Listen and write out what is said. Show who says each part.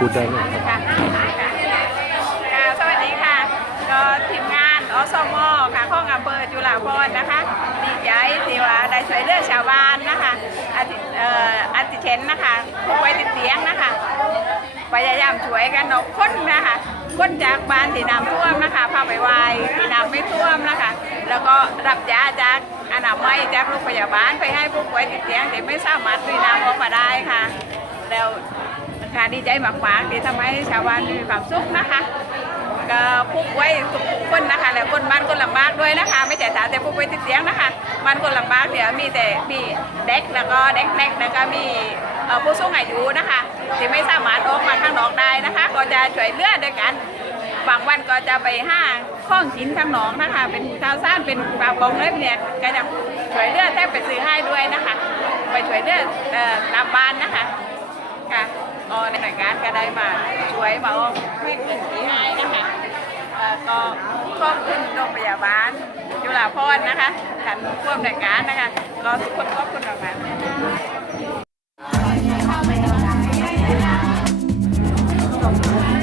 Speaker 1: พูดได้ไหม
Speaker 2: ค่ะค่ะสวัสดีค่ะ ก็ทีมงานอสมค่ะข้องอำเภอจุฬาภรณ์นะคะ ดีใจที่ว่าได้ช่วยเหลือชาวบ้านนะคะอาทิเอ่ออาทิเช่นนะคะผู้ป่วยติดเตียงนะคะพยายามช่วยกันเนกคนนะคะคนจากบ้านที่น้ำท่วมนะคะพาไปไหวที่น้ำไม่ท่วมนะคะ แล้วก็รับยาจากอนามัยจากโรงพยาบาลไปให้ผู้ป่วยติดเตียงที่ไม่สามารถลุยน้ำออกมาได้ค่ะ แล้ว ค่ะดีใจมากๆที่ทำให้ชาวบ้านมีความสุขนะคะก็ผู้ป่วยทุกคนนะคะแล้วคนบ้านคนลำบากด้วยนะคะ ไม่ใช่แต่ผู้ป่วยติดเตียงนะคะบ้านคนลำบากเดี๋ยวมีแต่มีเด็กแล้วก็เด็กเล็กแล้วก็มีผู้สูงอายุนะคะที่ไม่สามารถออกมาข้างนอกได้นะคะ ก็จะช่วยเหลือด้วยกันบางวันก็จะไปห้างข้องกินข้างนอกนะคะ เป็นข้าวสารเป็นปลาบงเลยเนี่ยก็จะช่วยเหลือแทบไปซื้อให้ด้วยนะคะ ไปช่วยเหลือเอ่อตามบ้าน งานก็ได้มาช่วยมาออกให้เงินที่ให้นะคะก็ขอบคุณโรงพยาบาลจุฬาพรณ์นะคะท่านร่วมในงานนะคะก็ทุกคนขอบคุณมากๆ